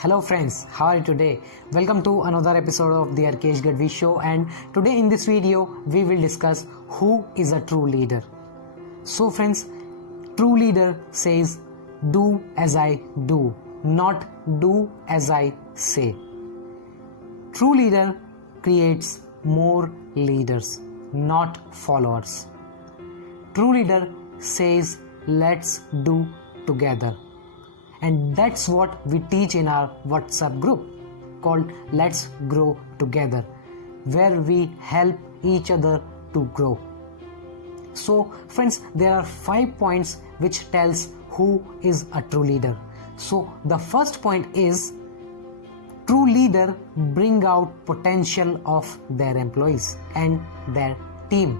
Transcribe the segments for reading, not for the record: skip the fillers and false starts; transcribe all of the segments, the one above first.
Hello friends, how are you today? Welcome to another episode of the Arkesh Gadhvi show, and today in this video we will discuss who is a true leader. So friends, true leader says do as I do, not do as I say. True leader creates more leaders, not followers. True leader says let's do together. And that's what we teach in our WhatsApp group called Let's Grow Together, where we help each other to grow. So friends, there are 5 points which tells who is a true leader. So the first point is true leader bring out potential of their employees and their team.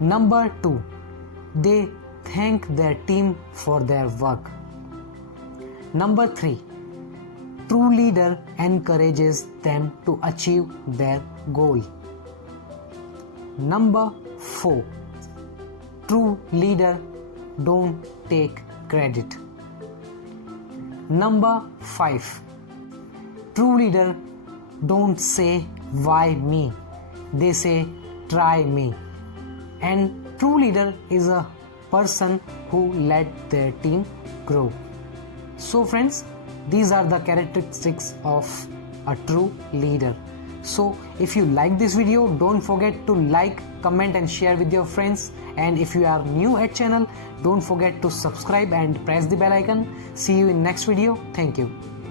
Number 2, they thank their team for their work. Number 3, true leader encourages them to achieve their goal. Number 4, true leader don't take credit. Number 5, true leader don't say why me, they say try me. And true leader is a person who let their team grow. So friends, these are the characteristics of a true leader. So if you like this video, don't forget to like, comment and share with your friends. And if you are new at channel, don't forget to subscribe and press the bell icon. See you in next video. Thank you.